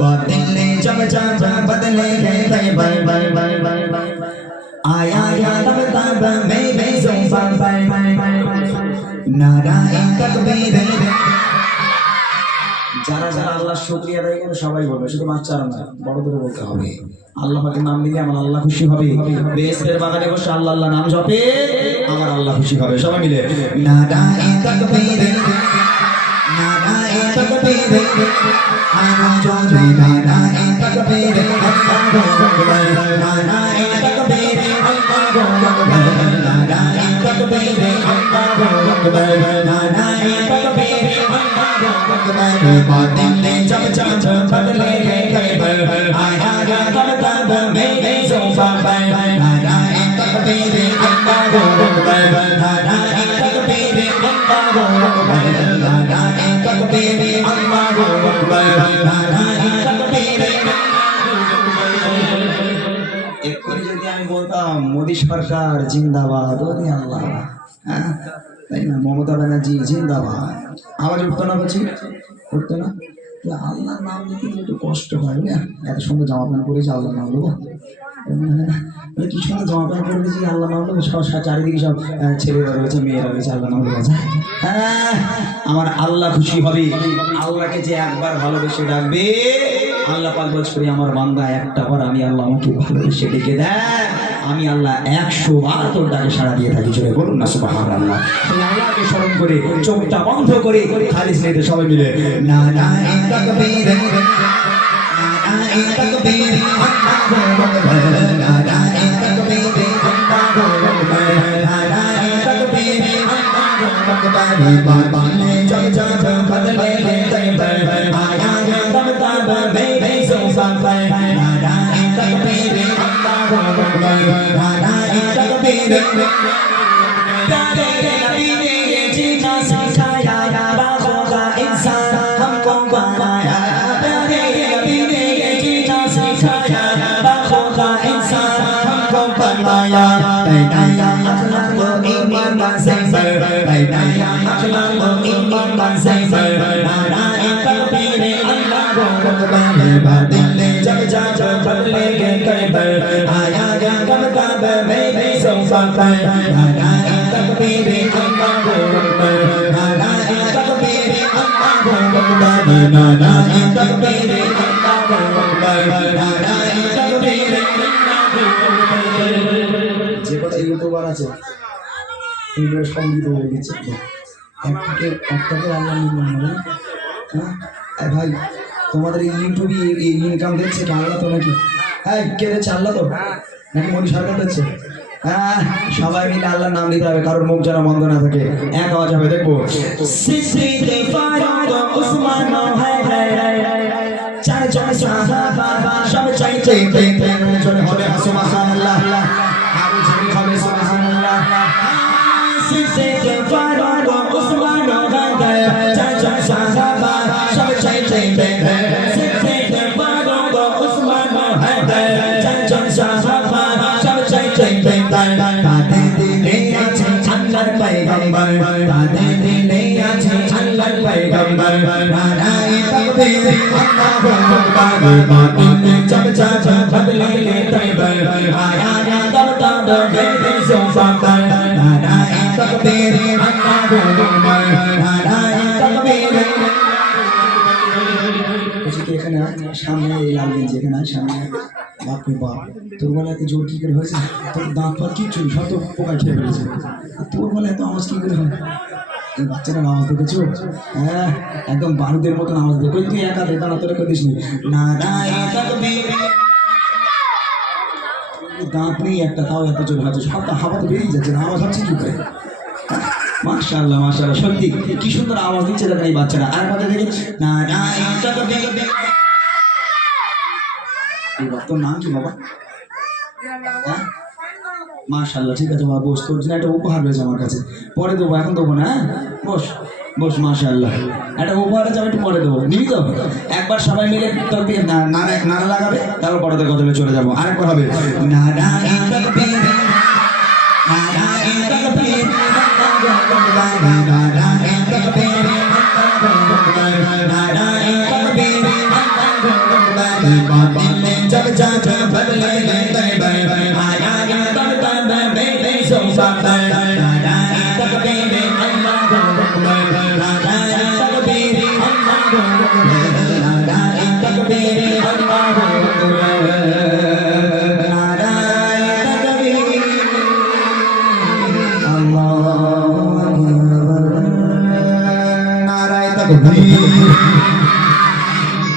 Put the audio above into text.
बदले जब जब बदलेंगे तैबर आया या तब तब मेरे ज़ुल्फ़ां पर नाराए तकबीर। যারা যারা আল্লাহর শুকরিয়া আদায় করে সবাই বলবে, শুধু বাচ্চারা না বড়দেরও বলতে হবে। আল্লাহ পাকের নাম নিলে আমার আল্লাহ খুশি হবে। বেহেশতের বাগানে বসে আল্লাহ আল্লাহ নাম জপে আমার আল্লাহ খুশি হবে। সবাই মিলে নারায়ে তাকবীর নারায়ে তাকবীর আরো জোরে নারায়ে তাকবীর আল্লাহু আকবার নারায়ে তাকবীর আল্লাহু আকবার নারায়ে তাকবীর আল্লাহু আকবার নারায়ে তাকবীর আল্লাহু আকবার। बदले जब जब बदलेंगे तैबर आया या तब तब मेरे ज़ुल्फ़ां पर नाराए तकबीर अल्लाहु अकबर नाराए तकबीर अल्लाहु अकबर नाराए तकबीर अल्लाहु अकबर नाराए तकबीर। এক্ষুনি যদি আমি বলতাম মোদি সরকার জিন্দাবাদ, ওরে আল্লাহ, হ্যাঁ তাই না, মমতা ব্যানার্জি জিন্দাবাদ, আওয়াজ উঠতো না? বলছি উঠতো না? আল্লাহর নাম নিতে একটু কষ্ট হয় না? এত সুন্দর জামা প্যান্ট পরেছি আল্লাহ নাম নেবো, কি সুন্দর জামা প্যান্ট পরেছি আল্লাহ নাম নেবো, সব চারিদিকে সব ছেলেরা রয়েছে মেয়েরা রয়েছে আল্লাহ নাম নেওয়া যায়। হ্যাঁ আমার আল্লাহ খুশি হবে। আল্লাহকে যে একবার ভালোবেসে ডাকবে আল্লাহ পাক বলছে আমার বান্দা একটা বার আমি আল্লাহ আমাকে ভালোবেসে ডেকে দেয়, আমি আল্লাহ 100 বার তোর ডাকে সাড়া দিয়ে থাকি। চলে বলুন না সুবহানাল্লাহ। আল্লাহকে স্মরণ করে চোখটা বন্ধ করে খালিস নিতে সবাই মিলে নারায়ে তাকবীর নারায়ে তাকবীর আল্লাহু আকবার নারায়ে তাকবীর আল্লাহু আকবার নারায়ে তাকবীর আল্লাহু আকবার। बदले जब जब बदलेंगे तैबर आया या तब तब मेरे ज़ुल्फ़ां पर नाराए तकबीर अल्लाहु अकबर नाराए तकबीर। प्यारे नबी ने ये जीना सिखाया, बागों का इंसान हमको बनाया। प्यारे नबी ने ये जीना सिखाया, बागों का इंसान हमको बनाया। बनाया अखलाक व ईमान का ज़ेवर, बनाया अखलाक व ईमान का ज़ेवर नाराए तकबीर अल्लाहु अकबर। बदले जब जब बदलेंगे तैबर आया या तब तब मेरे ज़ुल्फ़ां पर नाराए तकबीर अल्लाहु अकबर नाराए तकबीर अल्लाहु अकबर नाराए तकबीर अल्लाहु अकबर नाराए तकबीर अल्लाहु अकबर। যে কটা ইউটিউবার আছে এগুলো সঙ্গীত হয়ে গেছে, একটাকে আল্লাহ নির্মাণ হবে। হ্যাঁ ভাই তোমাদের এই ইউটিউবে এই ইনকাম দেখছে কি আল্লাহ তো নাকি? হ্যাঁ কে দিচ্ছে? আল্লাহ তো নাকি মোদী সরকার দিচ্ছে? হ্যাঁ সবাই মিলে আল্লাহর নাম নিতে হবে, কারোর মুখ যেন বন্ধ না থাকে, এক আওয়াজ হবে। দেখবো সিদ্দিক ফারুক উসমান চারজন সাহাবা সব চাইতে জোরে হবে সুবহানাল্লাহ, আরো জোরে হবে সুবহানাল্লাহ। সিদ্দিক ফারুক উসমান চারজন সাহাবা সব চাইতে সিদ্দিক ফারুক উসমান চারজন সাহাবা সব চাইতে তাদের দিলে আছে আল্লাহর পয়গম্বর, তাদের দিলে আছে আল্লাহর পয়গম্বর নারায়ে তাকবীর আল্লাহু আকবার। বদলে জব জব বদলেंगे तैबर आया या तब तब मेरे ज़ुल्फ़ां पर नाराए तकबीर अल्लाहु अकबर नाराए तकबीर। এখানে সামনে এই লাল গেঞ্জি এখানে সামনে, বাপরে বাপ তোর বেলা এত জোর কি করে হয়েছে? তোর দাঁত ফাত কিচ্ছু সব তো পোকা খেয়ে ফেলেছে, তোর বেলা এত আওয়াজ কি করে হয়? এই বাচ্চাটার আওয়াজ দেখেছো? হ্যাঁ একদম বারুদের মতন আওয়াজ দেখো। তুই একা দেখা না তোরা করিস নি নারায়ে তাকবীর। দাঁত নেই একটা, তাও এত জোর হচ্ছে, সব তো হাওয়া তো বেরিয়ে যাচ্ছে না, আওয়াজ হচ্ছে কি করে? মাশাআল্লাহ মাশাআল্লাহ, সত্যি কি সুন্দর আওয়াজ দিচ্ছে দেখেন এই বাচ্চারা। আর কথা দেখি নারায়ে তাকবীর। তোর নাম কি বাবা? হ্যাঁ মাশাআল্লাহ, ঠিক আছে বাবা বস, তোর জন্য একটা উপহার রয়েছে আমার কাছে, পরে দেবো, এখন দেবো না। বস বস, মাশাআল্লাহ একটা উপহার আছে, আমি একটু পরে দেবো, নিবি তো? একবার সবাই মিলে তোর দিয়ে নারা লাগাবে, তারপর পরে কথা বলে চলে যাবো। আরেকবার হবে নারায়ে তাকবীর নারায়ে তাকবীর নারায়ে তাকবীর নারায়ে তাকবীর बातिल में जब जाता बदले आया तब तब बेबे सुबह नाराई तकबीर अल्लाहु अकबर नाराई तकबीर अल्लाहु अकबर नाराई तकबीर अल्लाहु अकबर नाराई तकबीर अल्लाहु अकबर नाराई तकबीर